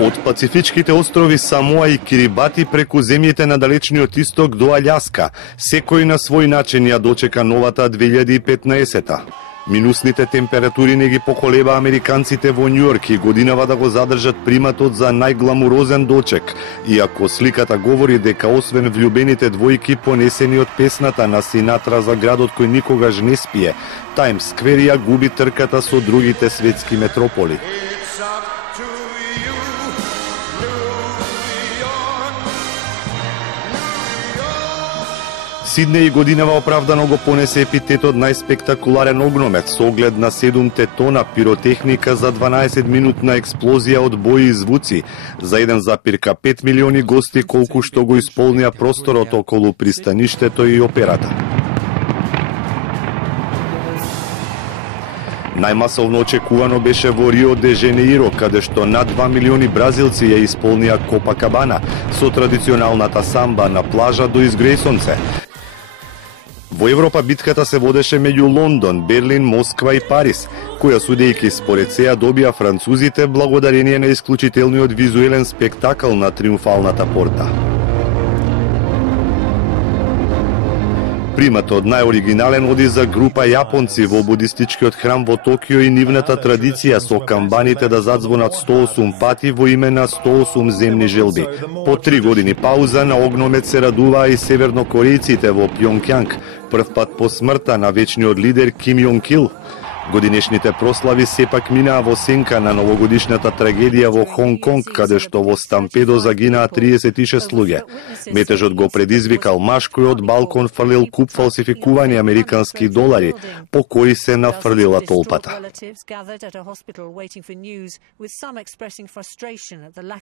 Од Пацифичките острови Самоа и Кирибати преку земјите на далечниот исток до Аљаска, секој на свој начин ја дочека новата 2015-та. Минусните температури не ги поколеба американците во Њујорк и годинава да го задржат приматот за најгламурозен дочек, иако сликата говори дека освен влюбените двојки понесени од песната на Синатра за градот кој никогаш не спие, Тајмс сквер ја губи трката со другите светски метрополи. Сиднеј годинава оправдано го понесе епитетот најспектакуларен огномет со оглед на 7 тона пиротехника за 12-минутна експлозија од бои и звуци за 1,5 милиони гости колку што го исполнија просторот околу пристаништето и операта. Најмасовно очекувано беше во Рио де Женеиро, каде што над 2 милиони бразилци ја исполнија Копакабана со традиционалната самба на плажа до изгрејсонце. Во Европа битката се водеше меѓу Лондон, Берлин, Москва и Париз, која судејќи според сеја добија французите благодарение на исклучителниот визуелен спектакл на Триумфалната порта. Приматот најоригинален оди за група јапонци во будистичкиот храм во Токио и нивната традиција со камбаните да задзвонат 108 пати во име на 108 земни желби. По 3 години пауза на огномет се радуваа и севернокорејците во Пјонкјанг, првпат по смртта на вечниот лидер Ким Јонг Ил. Годинешните прослави сепак минаа во сенка на новогодишната трагедија во Хонг Конг, каде што во стампедо загинаа 36 луѓе. Метежот го предизвикал маж кој од балкон фрлил куп фалсификувани американски долари, по кои се нафрлила толпата.